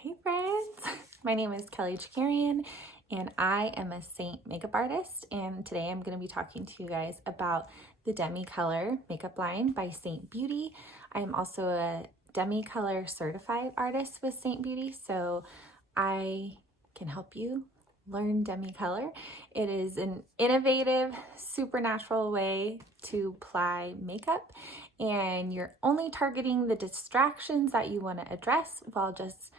Hey friends, my name is Kelly Chakarian and I am a Seint makeup artist, and today I'm going to be talking to you guys about the Demi Colour makeup line by Seint Beauty. I am also a Demi Colour certified artist with Seint Beauty, so I can help you learn Demi Colour. It is an innovative, supernatural way to apply makeup, and you're only targeting the distractions that you want to address while just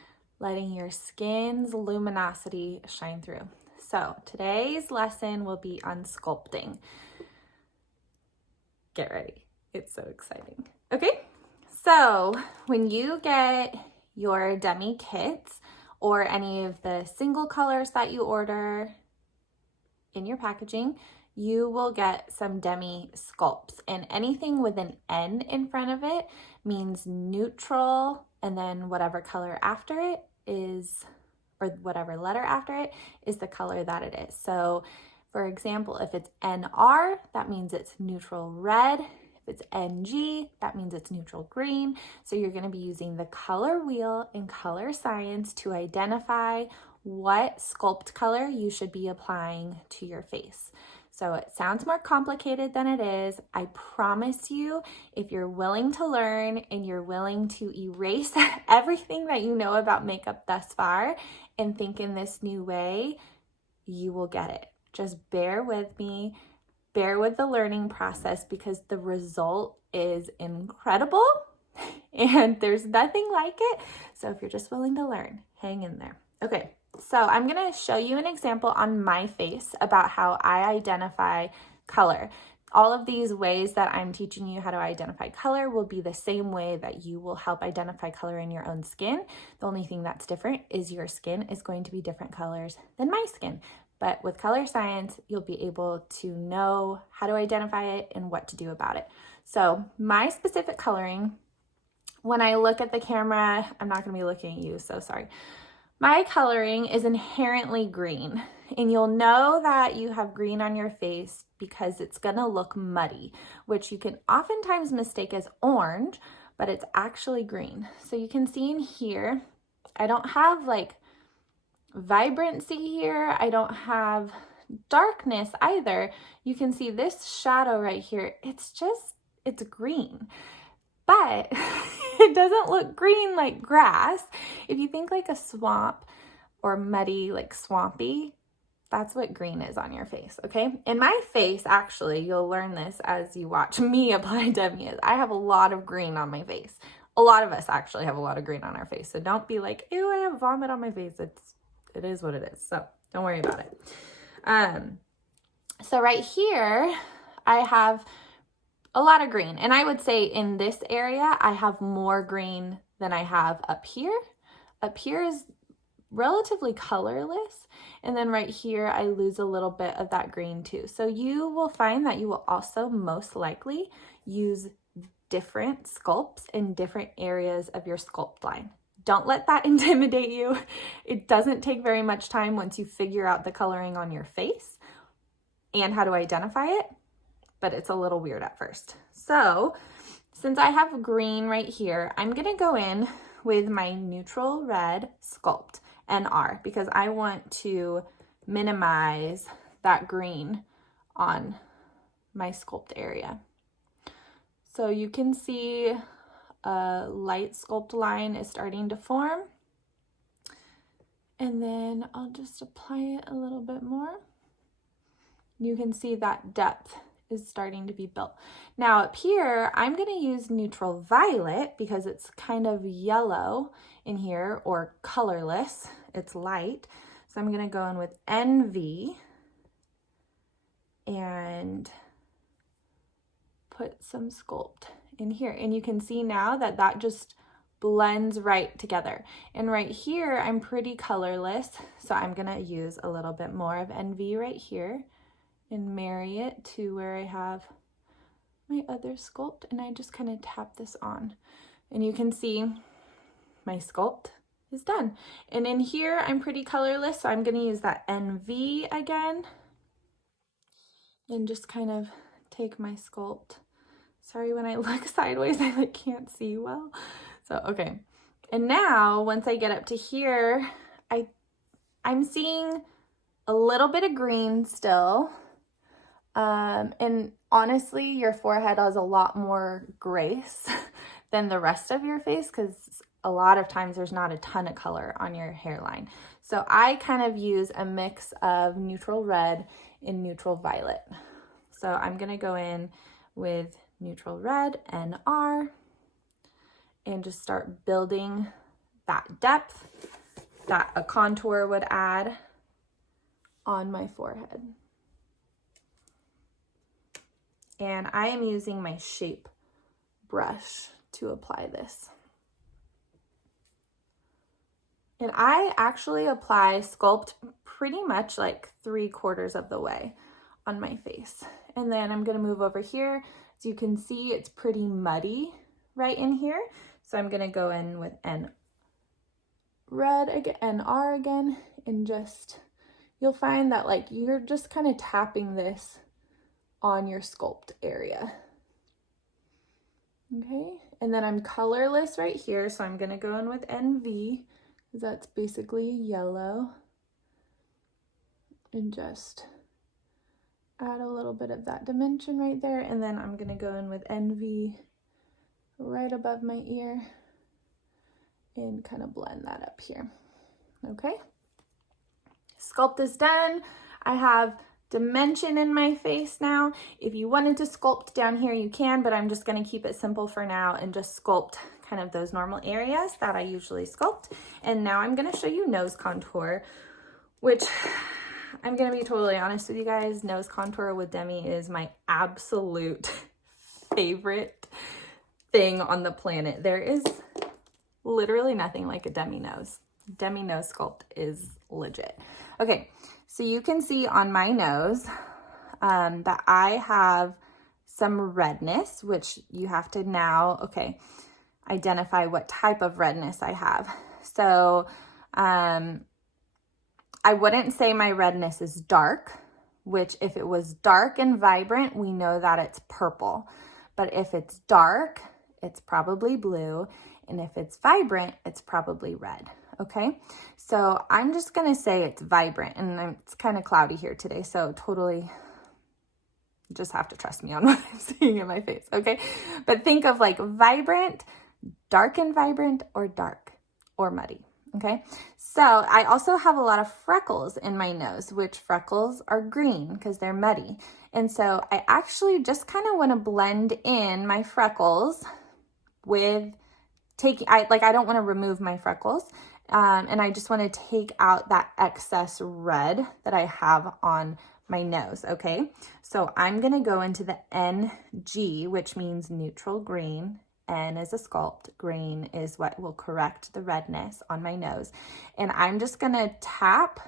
letting your skin's luminosity shine through. So today's lesson will be on sculpting. Get ready, it's so exciting. Okay, so when you get your Demi kits or any of the single colors that you order in your packaging, you will get some Demi sculpts, and anything with an N in front of it means neutral, and then whatever color after it is, or whatever letter after it is the color that it is. So for example, if it's NR, that means it's neutral red. If it's NG, that means it's neutral green. So you're going to be using the color wheel in color science to identify what sculpt color you should be applying to your face. So it sounds more complicated than it is. I promise you, if you're willing to learn and you're willing to erase everything that you know about makeup thus far and think in this new way, you will get it. Just bear with me, bear with the learning process, because the result is incredible and there's nothing like it. So if you're just willing to learn, hang in there. Okay. So I'm going to show you an example on my face about how I identify color. All of these ways that I'm teaching you how to identify color will be the same way that you will help identify color in your own skin. The only thing that's different is your skin is going to be different colors than my skin. But with color science, you'll be able to know how to identify it and what to do about it. So my specific coloring, when I look at the camera, I'm not going to be looking at you, so sorry. My coloring is inherently green, and you'll know that you have green on your face because it's gonna look muddy, which you can oftentimes mistake as orange, but it's actually green. So you can see in here, I don't have like vibrancy here. I don't have darkness either. You can see this shadow right here. It's green. But it doesn't look green like grass. If you think like a swamp or muddy, like swampy, that's what green is on your face, okay? In my face, actually, you'll learn this as you watch me apply Demi. I have a lot of green on my face. A lot of us actually have a lot of green on our face. So don't be like, ew, I have vomit on my face. It is what it is. So don't worry about it. So right here, I have a lot of green. And I would say in this area, I have more green than I have up here. Up here is relatively colorless. And then right here, I lose a little bit of that green too. So you will find that you will also most likely use different sculpts in different areas of your sculpt line. Don't let that intimidate you. It doesn't take very much time once you figure out the coloring on your face and how to identify it, but it's a little weird at first. So since I have green right here, I'm gonna go in with my neutral red sculpt, NR, because I want to minimize that green on my sculpt area. So you can see a light sculpt line is starting to form. And then I'll just apply it a little bit more. You can see that depth is starting to be built. Now up here, I'm going to use neutral violet because it's kind of yellow in here, or colorless. It's light. So I'm going to go in with NV and put some sculpt in here. And you can see now that that just blends right together. And right here, I'm pretty colorless. So I'm going to use a little bit more of NV right here and marry it to where I have my other sculpt, and I just kind of tap this on. And you can see my sculpt is done. And in here, I'm pretty colorless, so I'm gonna use that NV again and just kind of take my sculpt. Sorry, when I look sideways, I like can't see well. So, okay. And now, once I get up to here, I'm seeing a little bit of green still. And honestly, your forehead has a lot more grace than the rest of your face because a lot of times there's not a ton of color on your hairline. So I kind of use a mix of neutral red and neutral violet. So I'm going to go in with neutral red, NR, and just start building that depth that a contour would add on my forehead. And I am using my shape brush to apply this. And I actually apply Sculpt pretty much like 3/4 of the way on my face. And then I'm gonna move over here. As you can see, it's pretty muddy right in here. So I'm gonna go in with NR again, and just, you'll find that like you're just kind of tapping this on your sculpt area. Okay, and then I'm colorless right here, so I'm gonna go in with NV, because that's basically yellow, and just add a little bit of that dimension right there. And then I'm gonna go in with NV right above my ear and kind of blend that up here. Okay, sculpt is done. I have dimension in my face now. If you wanted to sculpt down here, you can, but I'm just gonna keep it simple for now and just sculpt kind of those normal areas that I usually sculpt. And now I'm gonna show you nose contour, which I'm gonna be totally honest with you guys, nose contour with Demi is my absolute favorite thing on the planet. There is literally nothing like a Demi nose. Demi nose sculpt is legit. Okay, so you can see on my nose that I have some redness, which you have to now, identify what type of redness I have. So I wouldn't say my redness is dark, which if it was dark and vibrant, we know that it's purple. But if it's dark, it's probably blue. And if it's vibrant, it's probably red. Okay, so I'm just gonna say it's vibrant, and it's kind of cloudy here today, so totally just have to trust me on what I'm seeing in my face, okay? But think of like vibrant, dark and vibrant, or dark or muddy, okay? So I also have a lot of freckles in my nose, which freckles are green because they're muddy. And so I actually just kind of want to blend in my freckles with I don't want to remove my freckles. And I just want to take out that excess red that I have on my nose, okay? So I'm going to go into the NG, which means neutral green. N is a sculpt. Green is what will correct the redness on my nose. And I'm just going to tap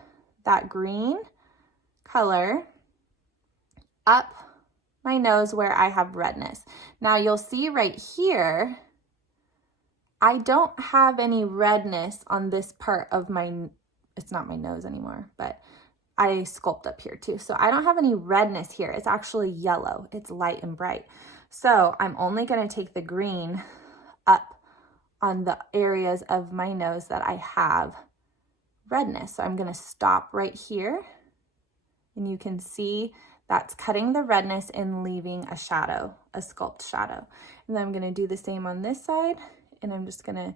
that green color up my nose where I have redness. Now you'll see right here, I don't have any redness on this part of it's not my nose anymore, but I sculpt up here too. So I don't have any redness here. It's actually yellow. It's light and bright. So I'm only gonna take the green up on the areas of my nose that I have redness. So I'm gonna stop right here, and you can see that's cutting the redness and leaving a shadow, a sculpt shadow. And then I'm gonna do the same on this side. And I'm just gonna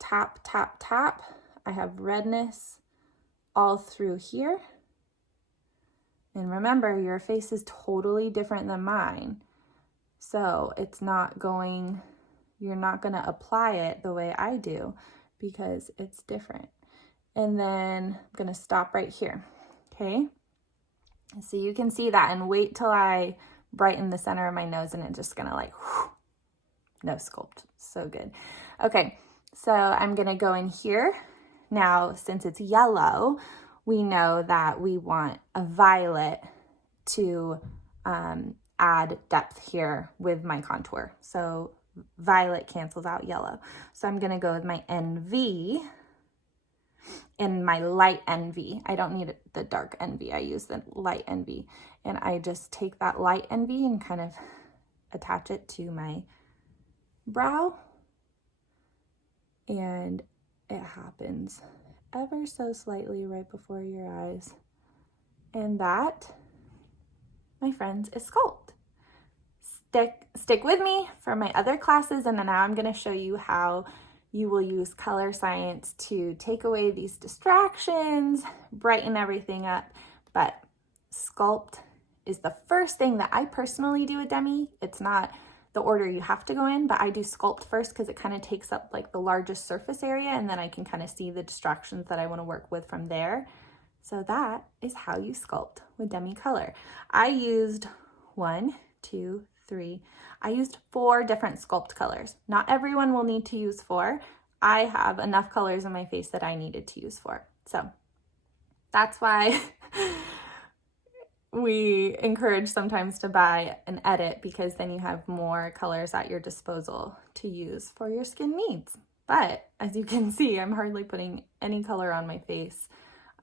tap, tap, tap. I have redness all through here. And remember, your face is totally different than mine. So it's not going, you're not gonna apply it the way I do because it's different. And then I'm gonna stop right here, okay? So you can see that, and wait till I brighten the center of my nose, and it's just gonna like, whew, nose sculpt, so good. Okay, so I'm gonna go in here. Now, since it's yellow, we know that we want a violet to add depth here with my contour. So violet cancels out yellow. So I'm gonna go with my NV and my light NV. I don't need the dark NV, I use the light NV. And I just take that light NV and kind of attach it to my brow and it happens ever so slightly right before your eyes. And that, my friends, is Sculpt. Stick with me for my other classes, and then now I'm going to show you how you will use color science to take away these distractions, brighten everything up. But Sculpt is the first thing that I personally do with Demi. It's not the order you have to go in, but I do Sculpt first because it kind of takes up like the largest surface area, and then I can kind of see the distractions that I want to work with from there. So that is how you sculpt with Demi Colour. I used 4 different sculpt colors. Not everyone will need to use 4. I have enough colors in my face that I needed to use 4. So that's why we encourage sometimes to buy an edit, because then you have more colors at your disposal to use for your skin needs. But as you can see, I'm hardly putting any color on my face.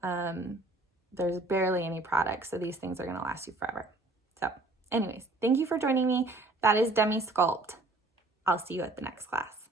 There's barely any product, so these things are going to last you forever. So anyways, thank you for joining me. That is Demi Sculpt. I'll see you at the next class.